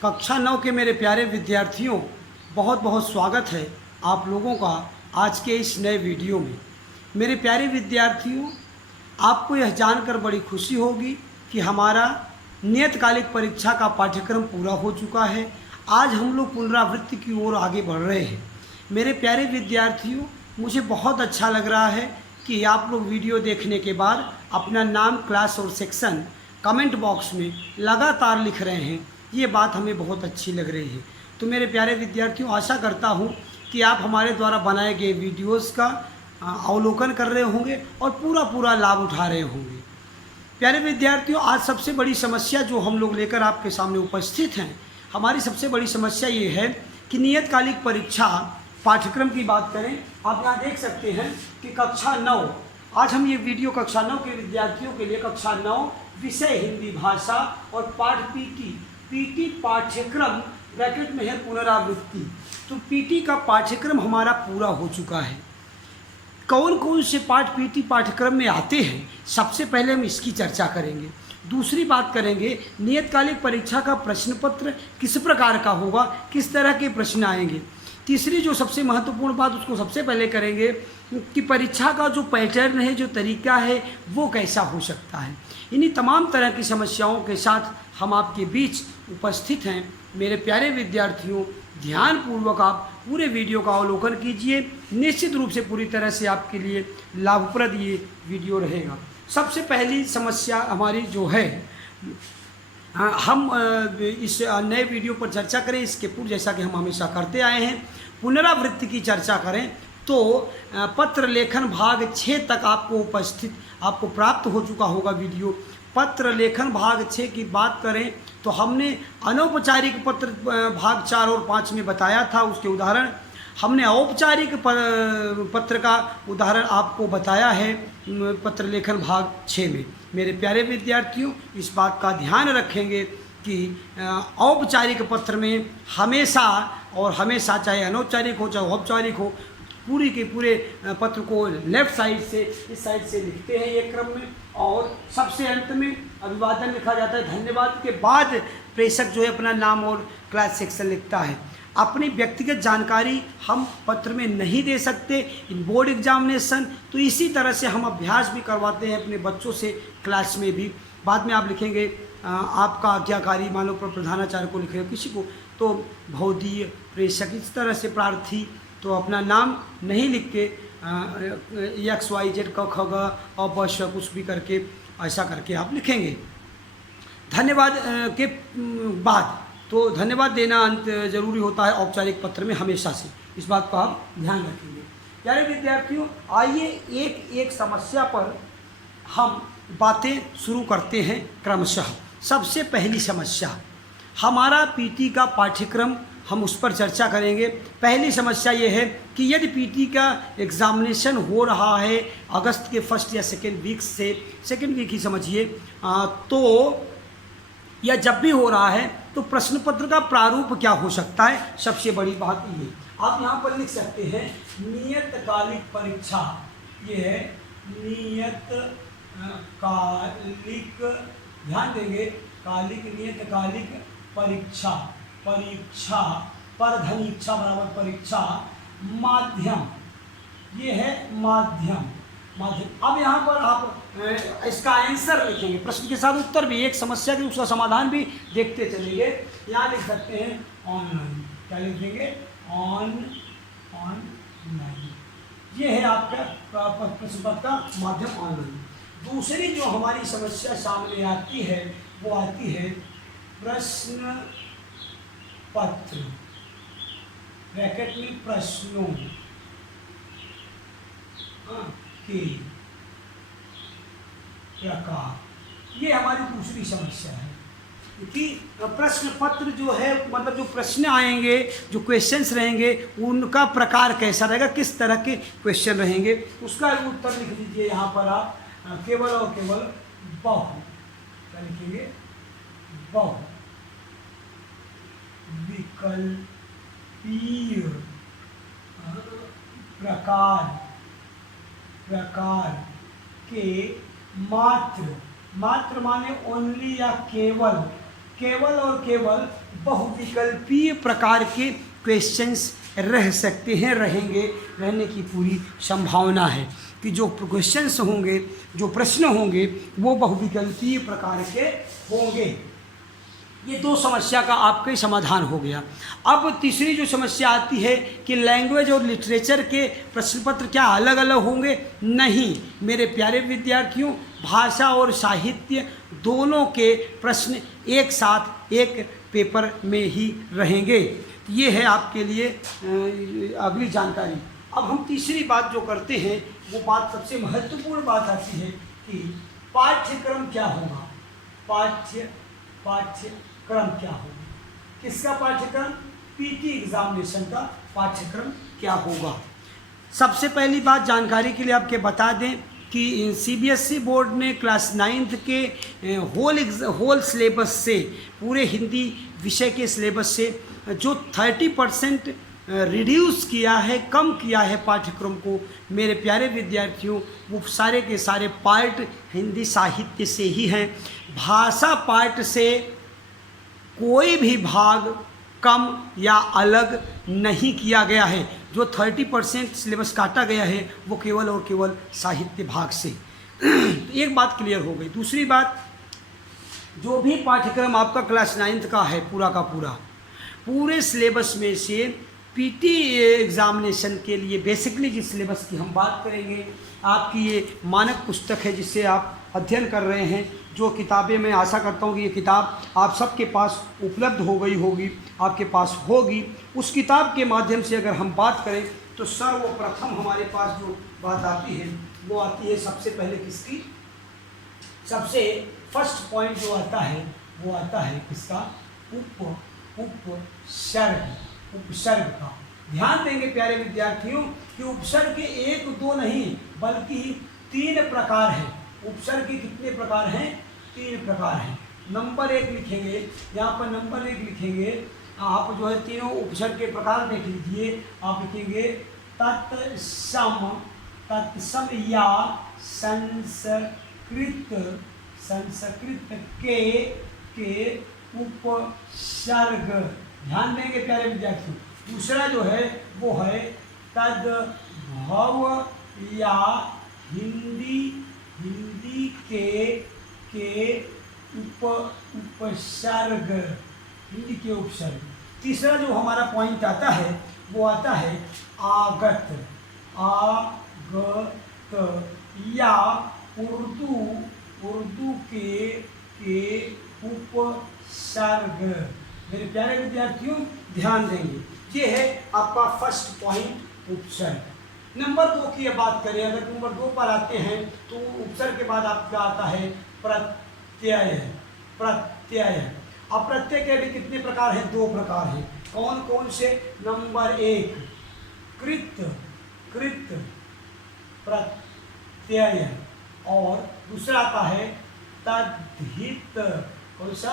कक्षा 9 के मेरे प्यारे विद्यार्थियों, बहुत बहुत स्वागत है आप लोगों का आज के इस नए वीडियो में। मेरे प्यारे विद्यार्थियों, आपको यह जानकर बड़ी खुशी होगी कि हमारा नियतकालिक परीक्षा का पाठ्यक्रम पूरा हो चुका है। आज हम लोग पुनरावृत्ति की ओर आगे बढ़ रहे हैं। मेरे प्यारे विद्यार्थियों, मुझे बहुत अच्छा लग रहा है कि आप लोग वीडियो देखने के बाद अपना नाम, क्लास और सेक्शन कमेंट बॉक्स में लगातार लिख रहे हैं। ये बात हमें बहुत अच्छी लग रही है। तो मेरे प्यारे विद्यार्थियों, आशा करता हूँ कि आप हमारे द्वारा बनाए गए वीडियोस का अवलोकन कर रहे होंगे और पूरा लाभ उठा रहे होंगे। प्यारे विद्यार्थियों, आज सबसे बड़ी समस्या जो हम लोग लेकर आपके सामने उपस्थित हैं, हमारी सबसे बड़ी समस्या ये है कि नियतकालिक परीक्षा पाठ्यक्रम की बात करें। आप यहाँ देख सकते हैं कि कक्षा 9, आज हम ये वीडियो कक्षा 9 के विद्यार्थियों के लिए कक्षा 9 विषय हिंदी भाषा और पाठ पीटी पाठ्यक्रम ब्रैकेट में है पुनरावृत्ति। तो पीटी का पाठ्यक्रम हमारा पूरा हो चुका है। कौन कौन से पाठ पीटी पाठ्यक्रम में आते हैं, सबसे पहले हम इसकी चर्चा करेंगे। दूसरी बात करेंगे नियतकालिक परीक्षा का प्रश्न पत्र किस प्रकार का होगा, किस तरह के प्रश्न आएंगे। तीसरी जो सबसे महत्वपूर्ण बात, उसको सबसे पहले करेंगे कि परीक्षा का जो पैटर्न है, जो तरीका है, वो कैसा हो सकता है। इन्हीं तमाम तरह की समस्याओं के साथ हम आपके बीच उपस्थित हैं। मेरे प्यारे विद्यार्थियों, ध्यानपूर्वक आप पूरे वीडियो का अवलोकन कीजिए। निश्चित रूप से पूरी तरह से आपके लिए लाभप्रद ये वीडियो रहेगा। सबसे पहली समस्या हमारी जो है, हम इस नए वीडियो पर चर्चा करें। इसके पूर्व जैसा कि हम हमेशा करते आए हैं, पुनरावृत्ति की चर्चा करें तो पत्र लेखन भाग 6 तक आपको प्राप्त हो चुका होगा वीडियो। पत्र लेखन भाग 6 की बात करें तो हमने अनौपचारिक पत्र भाग 4 और 5 में बताया था, उसके उदाहरण। हमने औपचारिक पत्र का उदाहरण आपको बताया है पत्र लेखन भाग 6 में। मेरे प्यारे विद्यार्थियों, इस बात का ध्यान रखेंगे कि औपचारिक पत्र में हमेशा चाहे अनौपचारिक हो चाहे औपचारिक हो, पूरी के पूरे पत्र को लेफ्ट साइड से इस साइड से लिखते हैं एक क्रम में, और सबसे अंत में अभिवादन लिखा जाता है। धन्यवाद के बाद प्रेषक जो है अपना नाम और क्लास सेक्शन लिखता है। अपनी व्यक्तिगत जानकारी हम पत्र में नहीं दे सकते इन बोर्ड एग्जामिनेशन, तो इसी तरह से हम अभ्यास भी करवाते हैं अपने बच्चों से क्लास में भी। बाद में आप लिखेंगे आपका आज्ञाकारी, मान लो प्रधानाचार्य को लिखेंगे, किसी को तो भौदीय प्रेषक, इस तरह से प्रार्थी, तो अपना नाम नहीं लिख के XYZ क ख ग अ ब श कुछ भी करके ऐसा करके आप लिखेंगे। धन्यवाद के बाद तो धन्यवाद देना जरूरी होता है औपचारिक पत्र में हमेशा से, इस बात को आप ध्यान रखेंगे। प्यारे विद्यार्थियों, आइए एक एक समस्या पर हम बातें शुरू करते हैं क्रमशः। सबसे पहली समस्या, हमारा पीटी का पाठ्यक्रम, हम उस पर चर्चा करेंगे। पहली समस्या ये है कि यदि पीटी का एग्ज़ामिनेशन हो रहा है अगस्त के फर्स्ट या सेकेंड वीक ही समझिए, तो या जब भी हो रहा है, तो प्रश्न पत्र का प्रारूप क्या हो सकता है। सबसे बड़ी बात ये, आप यहाँ पर लिख सकते हैं नियतकालिक परीक्षा। ये है नियतकालिक, ध्यान देंगे, नियतकालिक परीक्षा परधनिच्छा बराबर परीक्षा माध्यम, ये है माध्यम। अब यहाँ पर आप इसका आंसर लिखेंगे, प्रश्न के साथ उत्तर भी, एक समस्या के उसका समाधान भी देखते चलेंगे। यहाँ लिख सकते हैं ऑनलाइन, क्या लिखेंगे, ऑनलाइन। ये है आपका प्रश्न पत्र का माध्यम ऑनलाइन। दूसरी जो हमारी समस्या सामने आती है वो आती है प्रश्न पत्र ब्रैकेट में प्रश्नों के प्रकार। ये हमारी दूसरी समस्या है कि प्रश्न पत्र जो है, मतलब जो प्रश्न आएंगे, जो क्वेश्चंस रहेंगे, उनका प्रकार कैसा रहेगा, किस तरह के क्वेश्चन रहेंगे, उसका उत्तर लिख दीजिए। यहाँ पर आप केवल और केवल बहु, क्या लिखेंगे, बहु विकल्पीय प्रकार के मात्र माने ओनली या केवल केवल और केवल बहुविकल्पीय प्रकार के क्वेश्चंस रह सकते हैं, रहने की पूरी संभावना है कि जो क्वेश्चंस होंगे, जो प्रश्न होंगे वो बहुविकल्पीय प्रकार के होंगे। ये दो समस्या का आपका ही समाधान हो गया। अब तीसरी जो समस्या आती है कि लैंग्वेज और लिटरेचर के प्रश्न पत्र क्या अलग अलग होंगे? नहीं मेरे प्यारे विद्यार्थियों, भाषा और साहित्य दोनों के प्रश्न एक साथ एक पेपर में ही रहेंगे। ये है आपके लिए अगली जानकारी। अब हम तीसरी बात जो करते हैं वो बात सबसे महत्वपूर्ण बात आती है कि पाठ्यक्रम क्या होगा। पाठ्यक्रम क्या होगा? किसका पाठ्यक्रम? पीटी एग्जामिनेशन का पाठ्यक्रम क्या होगा। सबसे पहली बात जानकारी के लिए आपके बता दें कि सीबीएसई बोर्ड ने क्लास 9th के होल सिलेबस से, पूरे हिंदी विषय के सिलेबस से जो 30% रिड्यूस किया है, कम किया है पाठ्यक्रम को, मेरे प्यारे विद्यार्थियों, वो सारे के सारे पार्ट हिंदी साहित्य से ही हैं। भाषा पार्ट से कोई भी भाग कम या अलग नहीं किया गया है। जो 30% सिलेबस काटा गया है वो केवल और केवल साहित्य भाग से। एक बात क्लियर हो गई। दूसरी बात, जो भी पाठ्यक्रम आपका क्लास 9th का है पूरा का पूरा, पूरे सिलेबस में से पीटी एग्जामिनेशन के लिए बेसिकली जिस सिलेबस की हम बात करेंगे, आपकी ये मानक पुस्तक है जिससे आप अध्ययन कर रहे हैं, जो किताबें मैं आशा करता हूँ कि ये किताब आप सबके पास उपलब्ध हो गई होगी, आपके पास होगी। उस किताब के माध्यम से अगर हम बात करें तो सर्वप्रथम हमारे पास जो बात आती है वो आती है सबसे पहले किसकी? सबसे फर्स्ट पॉइंट जो आता है वो आता है किसका? उपसर्ग का। ध्यान देंगे प्यारे विद्यार्थियों कि उपसर्ग के 1-2 नहीं बल्कि 3 प्रकार हैं। उपसर्ग के कितने प्रकार हैं? 3 प्रकार हैं। नंबर 1 लिखेंगे, यहाँ पर नंबर 1 लिखेंगे, आप जो है तीनों उपसर्ग के प्रकार देख लीजिए। आप लिखेंगे तत्सम या संस्कृत के उपसर्ग। ध्यान देंगे प्यारे विद्यार्थियों। दूसरा जो है वो है तद्भव या हिंदी के उपसर्ग, हिंदी के उपसर्ग। तीसरा जो हमारा पॉइंट आता है वो आता है आगत या उर्दू के उपसर्ग। मेरे प्यारे विद्यार्थियों ध्यान देंगे, ये है आपका फर्स्ट पॉइंट उपसर्ग। नंबर 2 की बात करें, अगर नंबर 2 पर आते हैं तो उपसर्ग के बाद आपका आता है प्रत्यय। अब प्रत्यय के भी कितने प्रकार हैं? 2 प्रकार हैं। कौन कौन से? नंबर 1 कृत प्रत्यय, और दूसरा आता है तद्धित। कौन सा?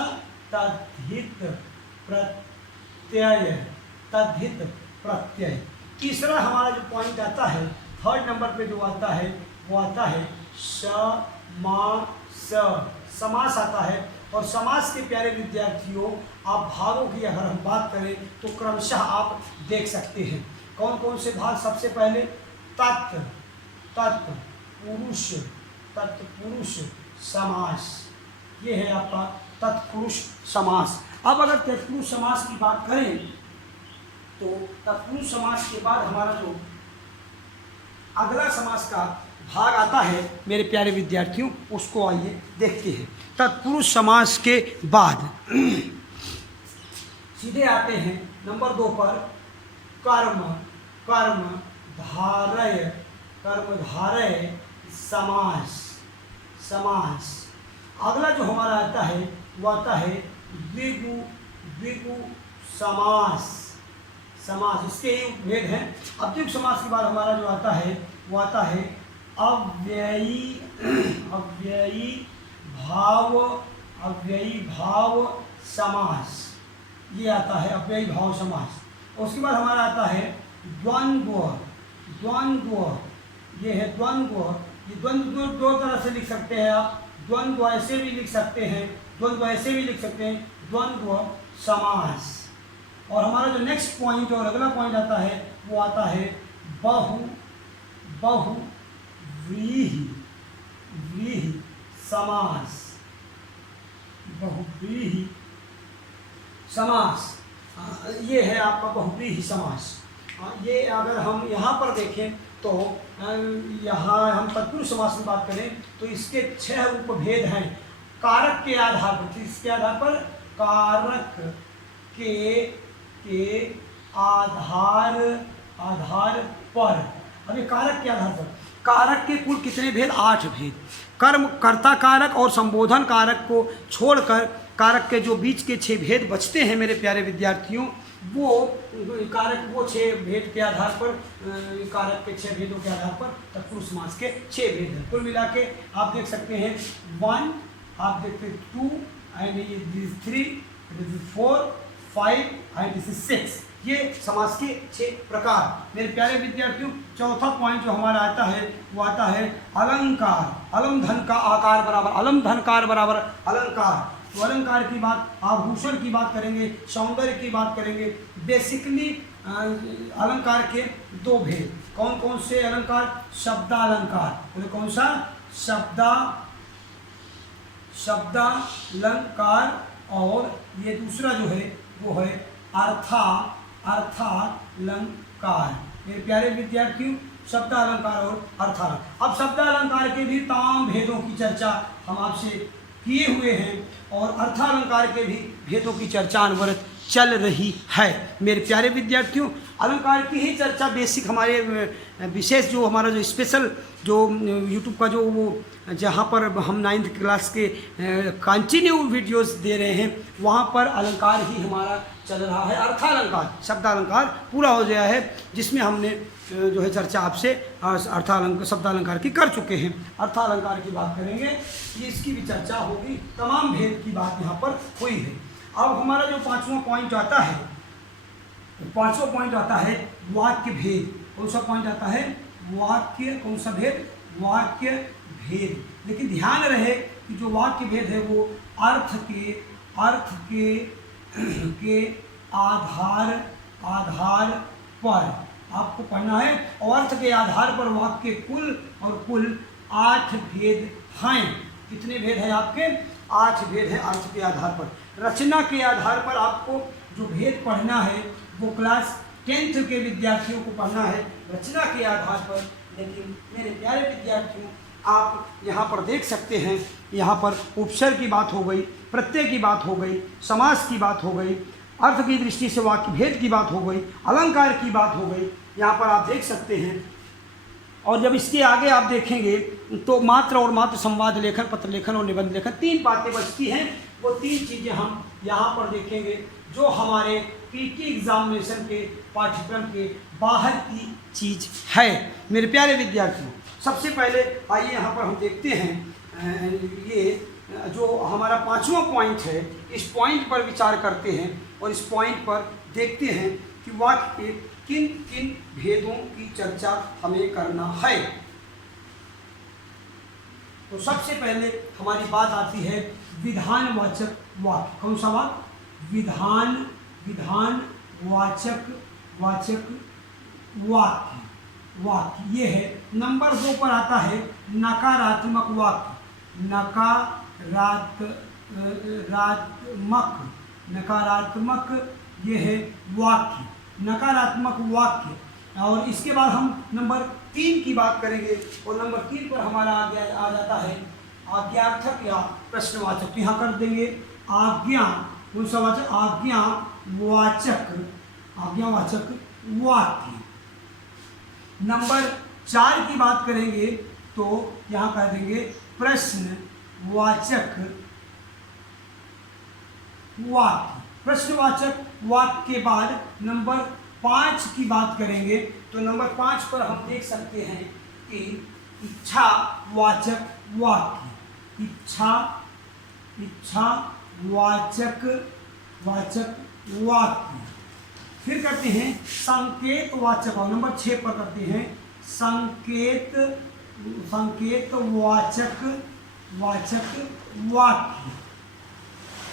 तद्धित प्रत्यय। तीसरा हमारा जो पॉइंट आता है, 3rd नंबर पे जो आता है वो आता है समास आता है। और समास के प्यारे विद्यार्थियों, आप भागों की अगर हम बात करें तो क्रमशः आप देख सकते हैं कौन कौन से भाग। सबसे पहले तत्पुरुष समास, ये है आपका तत्पुरुष समास। अब अगर तत्पुरुष समास की बात करें तो तत्पुरुष समास के बाद हमारा जो अगला समास का भाग आता है मेरे प्यारे विद्यार्थियों, उसको आइए देखते हैं। तत्पुरुष समास के बाद सीधे आते हैं नंबर 2 पर कर्मधारय समास। अगला जो हमारा आता है वो आता है द्विगु समास। इसके ही भेद हैं। अब द्विगु समास के बाद हमारा जो आता है वो आता है अव्ययी भाव समास। ये आता है अव्ययी भाव समास। उसके बाद हमारा आता है द्वंद्व। ये है द्वंद्व। ये द्वंद्व 2 तरह से लिख सकते हैं आप। द्वंद्व ऐसे भी लिख सकते हैं द्वंद्व ऐसे भी लिख सकते हैं, द्वंद्व समास। और हमारा जो नेक्स्ट पॉइंट और अगला पॉइंट आता है वो आता है बहुव्रीहि समास। बहुव्रीहि समास, ये है आपका बहुव्रीहि समास। ये अगर हम यहाँ पर देखें तो यहाँ हम तत्पुरुष समास की बात करें तो इसके 6 उपभेद हैं कारक के आधार पर। इसके आधार पर, कारक के आधार पर। अभी कारक के आधार पर, कारक के कुल कितने भेद? 8 भेद। कर्म, कर्ता कारक और संबोधन कारक को छोड़कर कारक के जो बीच के 6 भेद बचते हैं मेरे प्यारे विद्यार्थियों, वो कारक, वो 6 भेद के आधार पर, कारक के 6 भेदों के आधार पर तत्पुरुष समास के 6 भेद हैं। कुल मिला के आप देख सकते हैं 1, आप देखते हैं 2 एंड 3, 4, 5 एंड 6। ये समास के 6 प्रकार। मेरे प्यारे विद्यार्थियों, चौथा पॉइंट जो हमारा आता है वो आता है अलंकार। अलम धन का आकार बराबर अलम धनकार बराबर अलंकार। तो अलंकार की बात, आभूषण की बात करेंगे, सौंदर्य की बात करेंगे। बेसिकली अलंकार के 2 भेद। कौन कौन से अलंकार? शब्दालंकार। बोले कौन सा? शब्दालंकार। और ये दूसरा जो है वो है अर्थालंकार। मेरे प्यारे विद्यार्थियों, शब्दालंकार और अर्थालंकार। अब शब्दालंकार के भी तमाम भेदों की चर्चा हम आपसे किए हुए हैं और अर्थालंकार के भी भेदों की चर्चा अनवरत चल रही है। मेरे प्यारे विद्यार्थियों, अलंकार की ही चर्चा बेसिक हमारे विशेष जो हमारा जो स्पेशल जो यूट्यूब का जो वो जहाँ पर हम 9th क्लास के कंटिन्यू वीडियोस दे रहे हैं, वहाँ पर अलंकार ही हमारा चल रहा है। अर्थालंकार, शब्दालंकार पूरा हो गया है, जिसमें हमने जो है चर्चा आपसे शब्दालंकार की कर चुके हैं। अर्थालंकार की बात करेंगे, इसकी भी चर्चा होगी। तमाम भेद की बात यहाँ पर हुई है। अब हमारा जो 5वां पॉइंट आता है, 5वां पॉइंट आता है वाक्य भेद। कौन सा पॉइंट आता है? वाक्य, कौन सा भेद? वाक्य भेद। लेकिन ध्यान रहे कि जो वाक्य भेद है वो अर्थ के आधार पर आपको पढ़ना है। और अर्थ के आधार पर वाक्य कुल 8 भेद हैं। कितने भेद हैं आपके? 8 भेद हैं अर्थ के आधार पर। रचना के आधार पर आपको जो भेद पढ़ना है वो क्लास 10th के विद्यार्थियों को पढ़ना है रचना के आधार पर। लेकिन मेरे प्यारे विद्यार्थियों, आप यहाँ पर देख सकते हैं, यहाँ पर उपसर्ग की बात हो गई, प्रत्यय की बात हो गई, समास की बात हो गई, अर्थ की दृष्टि से वाक्य भेद की बात हो गई, अलंकार की बात हो गई। यहाँ पर आप देख सकते हैं। और जब इसके आगे आप देखेंगे तो मात्र और मात्र संवाद लेखन, पत्र लेखन और निबंध लेखन 3 बातें बचती हैं। वो 3 चीज़ें हम यहाँ पर देखेंगे जो हमारे पीटी एग्जामिनेशन के पाठ्यक्रम के बाहर की चीज़ है। मेरे प्यारे विद्यार्थियों, सबसे पहले आइए यहाँ पर हम देखते हैं, ये जो हमारा 5वां पॉइंट है, इस पॉइंट पर विचार करते हैं और इस पॉइंट पर देखते हैं कि वाक्य के किन किन भेदों की चर्चा हमें करना है। तो सबसे पहले हमारी बात आती है विधानवाचक वाक्य। कौन सा वाक्य? विधानवाचक वाक्य। ये है। नंबर 2 पर आता है नकारात्मक वाक्य। नकारात्मक ये है वाक्य, नकारात्मक वाक्य। और इसके बाद हम नंबर 3 की बात करेंगे और नंबर 3 पर हमारा आ जाता है आज्ञार्थक या प्रश्नवाचक। तो यहाँ कर देंगे आज्ञा, कौन सा वाचक? आज्ञावाचक वाक्य। नंबर 4 की बात करेंगे तो यहाँ कह देंगे प्रश्नवाचक वाक्य। प्रश्नवाचक वाक्य के बाद नंबर 5 की बात करेंगे तो नंबर 5 पर हम देख सकते हैं कि इच्छावाचक वाक्य। इच्छावाचक वाक्य। फिर करते हैं संकेतवाचक। और नंबर 6 पर करते हैं संकेतवाचक वाक्य।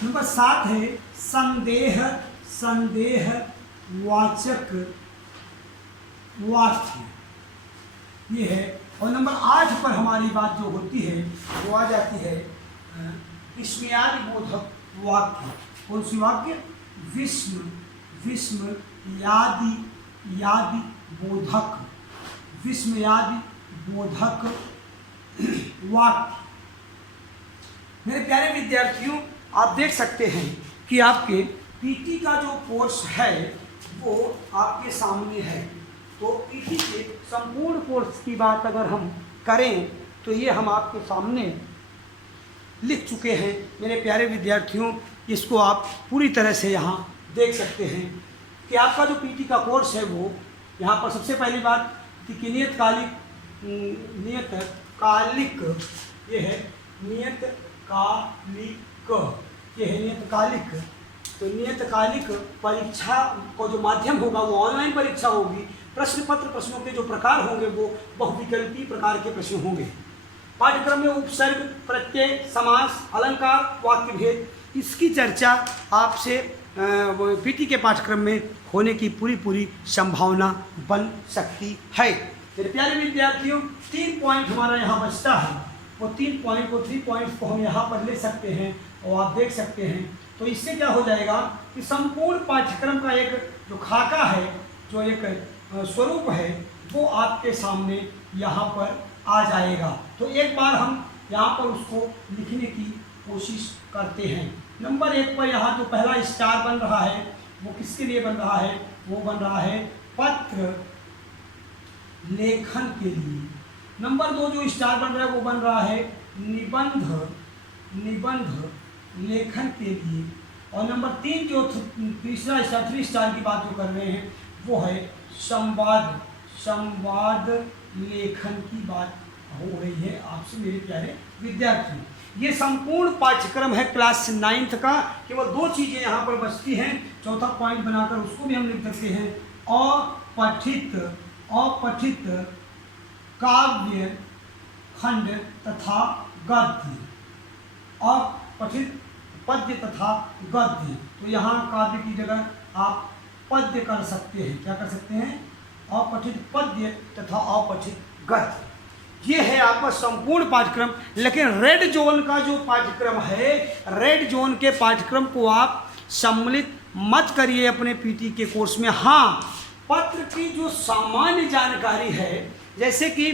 नंबर 7 है संदेह वाचक वाक्य, ये है। और नंबर 8 पर हमारी बात जो होती है वो आ जाती है विस्मयादिबोधक वाक्य। कौन सी वाक्य? विस्मयादि बोधक वाक्य। मेरे प्यारे विद्यार्थियों, आप देख सकते हैं कि आपके पीटी का जो कोर्स है वो आपके सामने है। तो पीटी के संपूर्ण कोर्स की बात अगर हम करें तो ये हम आपके सामने लिख चुके हैं। मेरे प्यारे विद्यार्थियों, इसको आप पूरी तरह से यहाँ देख सकते हैं कि आपका जो पीटी का कोर्स है वो यहाँ पर सबसे पहली बात कि नियतकालिक, ये है नियतकालिक। तो नियतकालिक परीक्षा का जो माध्यम होगा वो ऑनलाइन परीक्षा होगी। प्रश्न पत्र, प्रश्नों के जो प्रकार होंगे वो बहुविकल्पी प्रकार के प्रश्न होंगे। पाठ्यक्रम में उपसर्ग, प्रत्यय, समास, अलंकार, वाक्य भेद, इसकी चर्चा आपसे पीटी के पाठ्यक्रम में होने की पूरी संभावना बन सकती है। मेरे प्यारे विद्यार्थियों, 3 पॉइंट हमारा यहाँ बचता है। वो 3 पॉइंट को हम यहाँ पर ले सकते हैं और आप देख सकते हैं। तो इससे क्या हो जाएगा कि संपूर्ण पाठ्यक्रम का एक जो खाका है, जो एक स्वरूप है, वो आपके सामने यहाँ पर आ जाएगा। तो एक बार हम यहाँ पर उसको लिखने की कोशिश करते हैं। नंबर 1 पर यहाँ जो पहला स्टार बन रहा है वो किसके लिए बन रहा है? वो बन रहा है पत्र लेखन के लिए। नंबर 2 जो स्टार बन रहा है वो बन रहा है निबंध लेखन के लिए। और नंबर 3 जो तीसरा स्टार, 3 स्टार की बात जो कर रहे हैं वो है संवाद लेखन की बात हो रही है आपसे मेरे प्यारे विद्यार्थी। ये संपूर्ण पाठ्यक्रम है क्लास 9th का। केवल 2 चीज़ें यहाँ पर बचती हैं। चौथा पॉइंट बनाकर उसको भी हम लिख सकते हैं, अपठित काव्य खंड तथा गद्य, अपठित पद्य तथा गद्य। तो यहाँ काव्य की जगह आप पद्य कर सकते हैं। क्या कर सकते हैं? अपठित पद्य तथा अपठित गद्य। ये है आपका संपूर्ण पाठ्यक्रम। लेकिन रेड जोन का जो पाठ्यक्रम है, रेड जोन के पाठ्यक्रम को आप सम्मिलित मत करिए अपने पीटी के कोर्स में। हाँ, पत्र की जो सामान्य जानकारी है, जैसे कि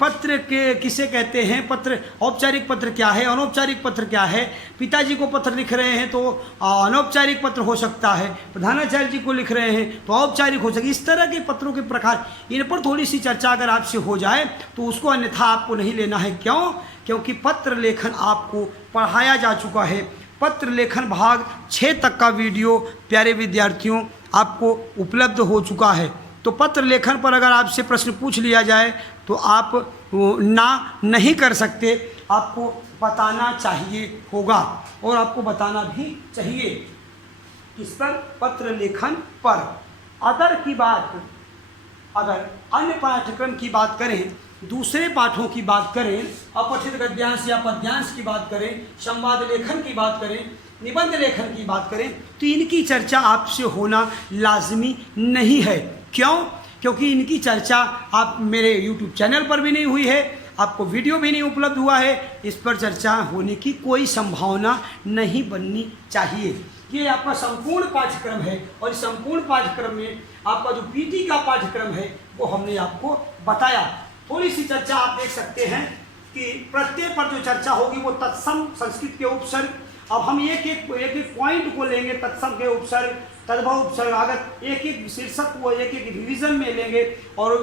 पत्र के किसे कहते हैं, पत्र औपचारिक पत्र क्या है, अनौपचारिक पत्र क्या है, पिताजी को पत्र लिख रहे हैं तो अनौपचारिक पत्र हो सकता है, प्रधानाचार्य जी को लिख रहे हैं तो औपचारिक हो सकता है। इस तरह के पत्रों के प्रकार, इन पर थोड़ी सी चर्चा अगर आपसे हो जाए तो उसको अन्यथा आपको नहीं लेना है। क्यों? क्योंकि पत्र लेखन आपको पढ़ाया जा चुका है। पत्र लेखन भाग 6 तक का वीडियो प्यारे विद्यार्थियों आपको उपलब्ध हो चुका है। तो पत्र लेखन पर अगर आपसे प्रश्न पूछ लिया जाए तो आप नहीं कर सकते, आपको बताना चाहिए होगा और आपको बताना भी चाहिए। किस पर? पत्र लेखन पर। अगर अन्य पाठ्यक्रम की बात करें, दूसरे पाठों की बात करें, अपठित गद्यांश या पद्यांश की बात करें, संवाद लेखन की बात करें, निबंध लेखन की बात करें, तो इनकी चर्चा आपसे होना लाजमी नहीं है। क्यों? क्योंकि इनकी चर्चा आप मेरे YouTube चैनल पर भी नहीं हुई है, आपको वीडियो भी नहीं उपलब्ध हुआ है। इस पर चर्चा होने की कोई संभावना नहीं बननी चाहिए। ये आपका संपूर्ण पाठ्यक्रम है और इस संपूर्ण पाठ्यक्रम में आपका जो पीटी का पाठ्यक्रम है वो हमने आपको बताया। थोड़ी सी चर्चा आप देख सकते हैं कि प्रत्यय पर जो चर्चा होगी वो तत्सम, संस्कृत के उपसर्ग। अब हम एक एक पॉइंट को लेंगे, तत्सम के उपसर्ग, तद्भव उपसर्ग, अगर एक शीर्षक को एक रिवीजन में लेंगे। और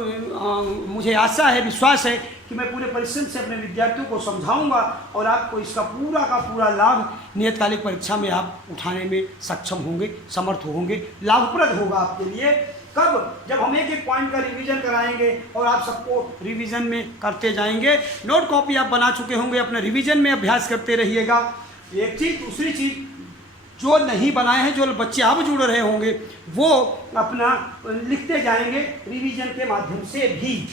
मुझे आशा है, विश्वास है कि मैं पूरे परिश्रम से अपने विद्यार्थियों को समझाऊंगा और आपको इसका पूरा का पूरा लाभ नियतकालिक परीक्षा में आप उठाने में सक्षम होंगे, समर्थ होंगे, लाभप्रद होगा आपके लिए। कब? जब हम एक पॉइंट का रिवीजन कराएंगे और आप सबको रिवीजन में करते जाएंगे। नोट कॉपी आप बना चुके होंगे, अपने रिवीजन में अभ्यास करते रहिएगा। एक चीज़, दूसरी चीज़, जो नहीं बनाए हैं, जो बच्चे अब जुड़ रहे होंगे वो अपना लिखते जाएंगे रिवीजन के माध्यम से भी।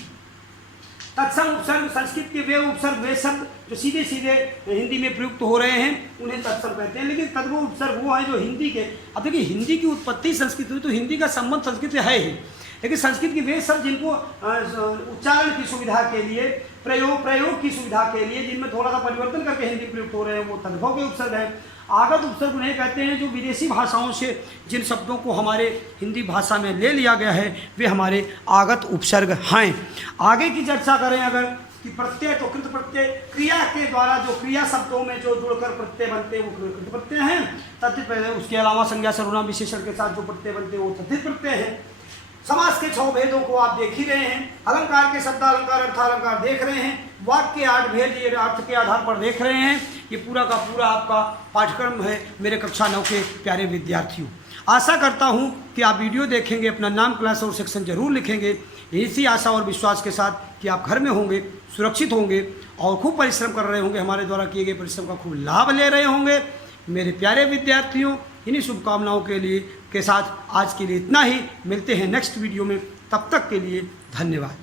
तत्सम उपसर्ग, संस्कृत के वे उपसर्ग, वे शब्द जो सीधे सीधे हिंदी में प्रयुक्त हो रहे हैं उन्हें तत्सम कहते हैं। लेकिन तद्भव उपसर्ग वो है जो हिंदी के, अब देखिए हिंदी की उत्पत्ति संस्कृत हुई तो हिंदी का संबंध संस्कृत से है ही, लेकिन संस्कृत के वे शब्द जिनको उच्चारण की सुविधा के लिए, प्रयोग की सुविधा के लिए, जिनमें थोड़ा सा परिवर्तन करके हिंदी प्रयुक्त हो रहे हैं वो तद्भव के उपसर्ग हैं। आगत उपसर्ग उन्हें कहते हैं जो विदेशी भाषाओं से जिन शब्दों को हमारे हिंदी भाषा में ले लिया गया है वे हमारे आगत उपसर्ग हैं। आगे की चर्चा करें अगर कि प्रत्यय, तो कृत प्रत्यय क्रिया के द्वारा जो क्रिया शब्दों में जो जुड़कर प्रत्यय बनते हैं वो कृत प्रत्यय हैं। तद्धित प्रत्यय, उसके अलावा संज्ञा सर्वनाम विशेषण के साथ जो प्रत्यय बनते हैं वो तद्धित प्रत्यय हैं। समास के 6 भेदों को आप देख ही रहे हैं। अलंकार के शब्द अलंकार अर्थालंकार देख रहे हैं। वाक्य के 8 भेद ये अर्थ के आधार पर देख रहे हैं। ये पूरा का पूरा आपका पाठ्यक्रम है मेरे कक्षा 9 के प्यारे विद्यार्थियों। आशा करता हूँ कि आप वीडियो देखेंगे, अपना नाम, क्लास और सेक्शन जरूर लिखेंगे। इसी आशा और विश्वास के साथ कि आप घर में होंगे, सुरक्षित होंगे और खूब परिश्रम कर रहे होंगे, हमारे द्वारा किए गए परिश्रम का खूब लाभ ले रहे होंगे। मेरे प्यारे विद्यार्थियों, इन्हीं शुभकामनाओं के साथ आज के लिए इतना ही। मिलते हैं नेक्स्ट वीडियो में, तब तक के लिए धन्यवाद।